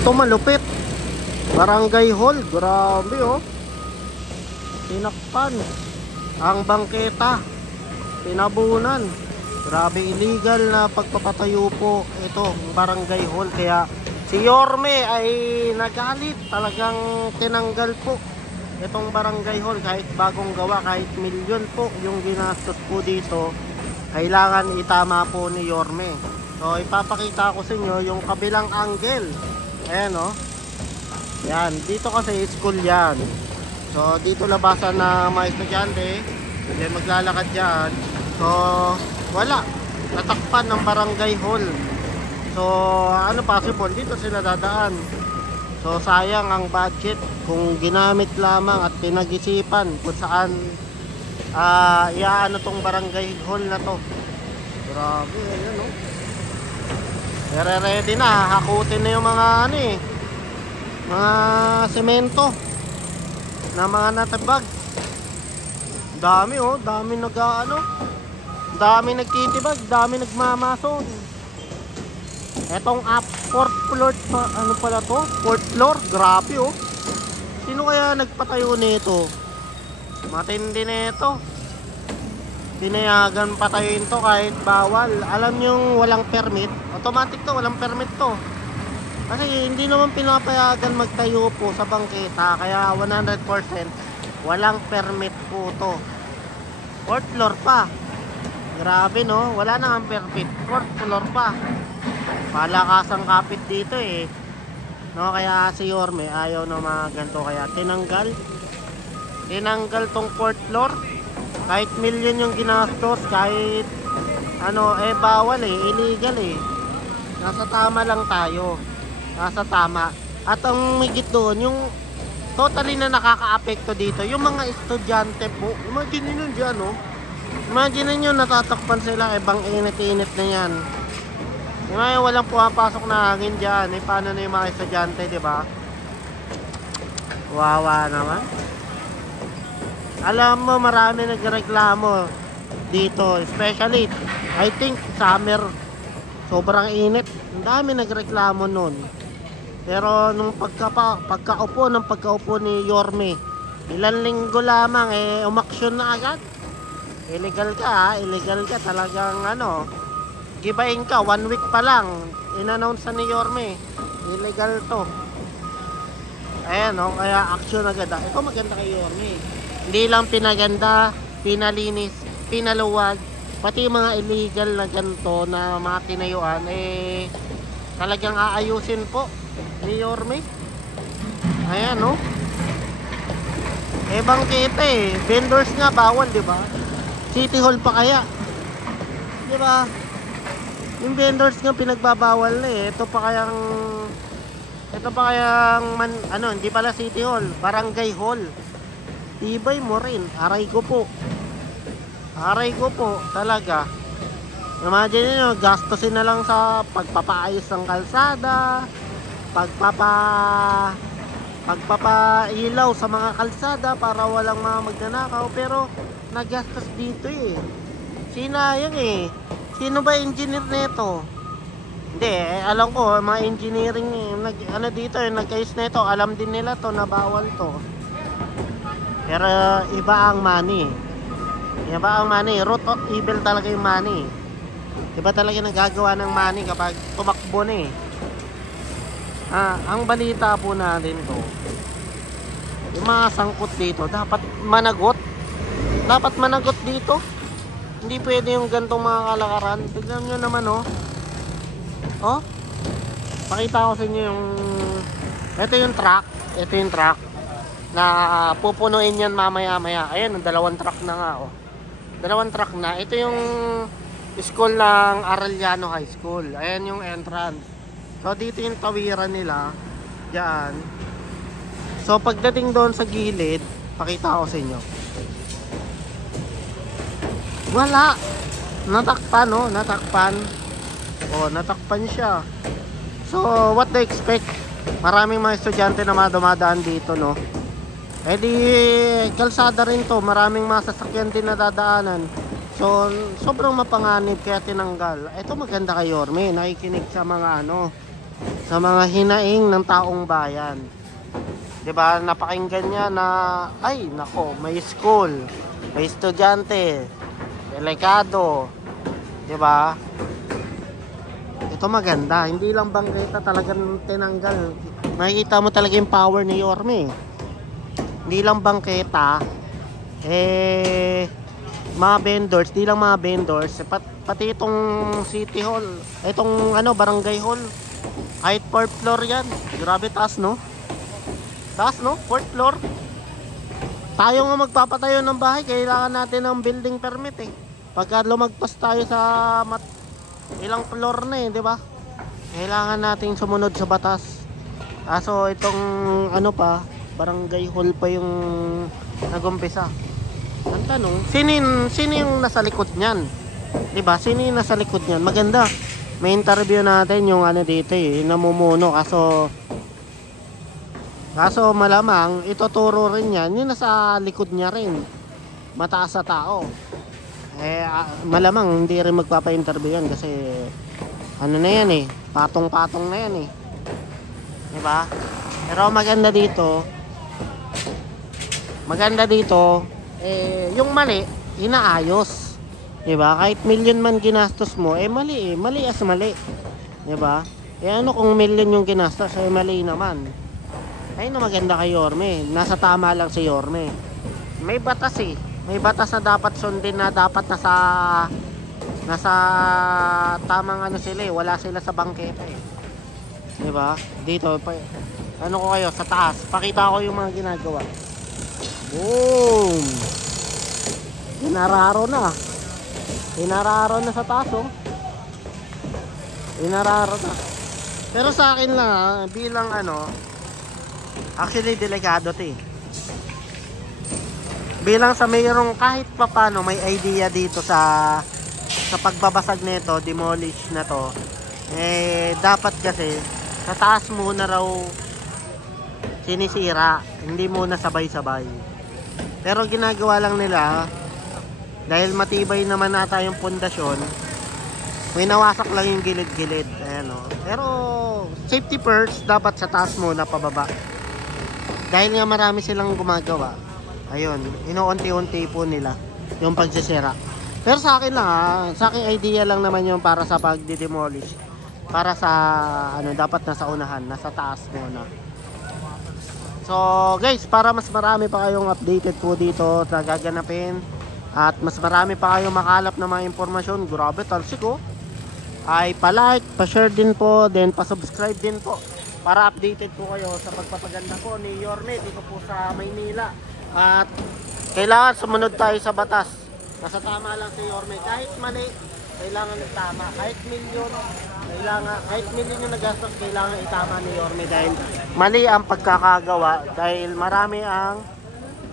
Ito malupit. Barangay Hall. Grabe oh. Tinakpan. Ang bangketa. Tinabunan. Grabe, illegal na pagpapatayo po. Ito, Barangay Hall. Kaya si Yorme ay nagalit. Talagang tinanggal po itong Barangay Hall. Kahit bagong gawa, kahit milyon po yung ginastos po dito, kailangan itama po ni Yorme. So ipapakita ko sa inyo yung kabilang angle. Ayan o. Yan, dito kasi school yan. So dito labasan na mga estudyante. Then maglalakad dyan. So wala, natakpan ng Barangay Hall. So ano possible, dito sila dadaan. So sayang ang budget kung ginamit lamang at pinag-isipan kung saan iaano tong Barangay Hall na to. Grabe, ayan o. Ready na, hakutin na yung mga ano eh, mga semento na mga natibag. Dami oh, dami nag-ano, dami nagtitibag, dami nagmamason. Etong up, 4th floor pa, ano pala to? 4th floor, grabe oh. Sino kaya nagpatayo nito? Matindi nito. Pinayagan patayin to kahit bawal. Alam yung walang permit, automatic to, walang permit to. Kasi hindi naman pinapayagan magtayo po sa bangketa, kaya 100% walang permit po to. 4th floor pa. Grabe no, wala nang permit. 4th floor pa. Palakasang kapit dito eh. No, kaya si Yorme ayaw na mga ganito, kaya tinanggal tong 4th floor. Kahit milyon yung ginastos, kahit ano eh bawal eh, illegal eh. Nasa tama lang tayo. Nasa tama. At ang migit doon, yung totally na nakaka-apekto dito, yung mga estudyante po. Imagine nyo dyan oh. Imagine nyo natatakpan sila, bang init-init na yan. Ngayon walang pumapasok na hangin dyan. Eh paano na yung mga estudyante, di ba? Wawa naman. Alam mo, marami nagreklamo dito, especially I think summer, sobrang init. Ang dami nagreklamo nun. Pero nung pagkaupo ni Yorme, ilang linggo lamang eh umaksyon na agad. Illegal ka ha, illegal ka talagang ano, gibain ka 1 week pa lang, in-announce ni Yorme, illegal to. Ayan o, kaya action agad. Ito maganda kay Yorme. Hindi lang pinaganda, pinalinis, pinaluwag, pati yung mga illegal na ganito na mga tinayuan eh talagang aayusin po ni Yorme. Ayan no. Eh bangketa eh, vendors nga bawal, di ba? City Hall pa kaya, di ba? Yung vendors nga pinagbabawal na eh. Ito pa kayang ano, hindi pala City Hall, Barangay Hall. Tibay mo rin, aray ko po talaga. Imagine nyo, gastusin na lang sa pagpapaayos ng kalsada, pagpapailaw sa mga kalsada para walang mga magnanakaw, pero nagastos dito eh. Sinayang eh. Sino ba engineer nito? Hindi, alam ko mga engineering ano dito nagkayos nito, alam din nila to na bawal to. Pero iba ang money. Root of evil talaga yung money. Iba talaga nagagawa ng money kapag tumakbo na eh. Ang balita po natin to, yung mga sangkot dito dapat managot. Dito. Hindi pwede yung gantong mga kalakaran. Tignan nyo naman oh. Oh, pakita ko sa inyo yung ito yung truck na pupunuin yan mamaya. Ayan, dalawang truck na nga oh. Dalawang truck na. Ito yung school ng Arellano High School. Ayan yung entrance. So dito yung tawiran nila. Diyan. So pagdating doon sa gilid, pakita ko sa inyo. Wala. Natakpan oh, natakpan siya. So what they expect? Maraming mga estudyante na dumadaan dito no. Eh di kalsada rin to, maraming mga sasakyan din na dadaanan. So sobrang mapanganib kaya tinanggal. Ito maganda kay Yorme, nakikinig sa mga ano, sa mga hinaing ng taong bayan. 'Di ba? Napakinggan niya na ay nako, may school, may estudyante, delikado, 'di ba? Ito maganda, hindi lang bangketa talagang tinanggal. Makikita mo talaga yung power ni Yorme. Hindi lang bangketa, mga vendors, di lang mga vendors, pati itong city hall, itong barangay hall, kahit 4th floor yan. Grabe taas, no? Taas, no? 4th floor. Tayo nga magpapatayo ng bahay, kailangan natin ng building permit eh. Pagka lumagpas tayo sa ilang floor na eh, di ba? Kailangan nating sumunod sa batas. Kaso itong barangay hall pa yung nagumpisa. Ang tanong, sino yung nasa likod niyan? 'Di ba? Sino yung nasa likod niyan? Maganda. May interview natin yung dito namumuno, kaso malamang ituturo rin yan yung nasa likod niya rin. Mataas sa tao. Malamang hindi rin magpapa-interview yan kasi na yan eh, patong-patong na yan eh. 'Di ba? Pero maganda dito, yung mali inaayos. 'Di ba? Kahit million man ginastos mo, mali as mali. 'Di ba? Kung million yung ginastos, mali naman. Ayun na maganda kay Yorme. Nasa tama lang si Yorme. May batas eh. May batas na dapat sundin, na dapat nasa tamang sila eh. Wala sila sa bangketa eh. 'Di ba? Dito ko kayo sa taas. Pakita ko yung mga ginagawa. Boom! Inararo na sa taas, oh. Inararo na. Pero sa akin lang bilang actually delikado 'to eh. Bilang sa mayroong kahit papano may idea dito sa pagbabasag nito, demolish na to. Dapat kasi sa taas muna raw sinisira, hindi muna sabay-sabay. Pero ginagawa lang nila dahil matibay naman ata yung pundasyon, winawasak lang yung gilid-gilid. Pero safety first, dapat sa taas muna pababa. Dahil nga marami silang gumagawa. Ayun, inuunti-unti po nila yung pagsisira. Pero sa akin lang sa aking idea lang naman yung para sa pagdi-demolish. Para sa dapat nasa unahan, nasa taas muna. So guys, para mas marami pa kayong updated po dito na gaganapin at mas marami pa kayong makalap na mga impormasyon, grabe talsik oh, ay pa-like, pa-share din po, then pa-subscribe din po para updated po kayo sa pagpapaganda po ni Yorme dito po sa Maynila. At kailangan sumunod tayo sa batas. Nasa tama lang si Yorme. Kahit mali, kailangan itama. Kahit milyon yung nagastos, kailangan itama ni Yorme dahil mali ang pagkakagawa, dahil marami ang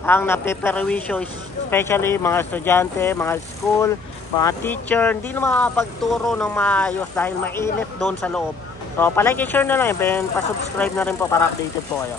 napeperwisyo, especially mga estudyante, mga school, mga teacher, hindi na makakapagturo ng maayos dahil mainit doon sa loob. So, palike, share na lang, and pa-subscribe na rin po para updated po kayo.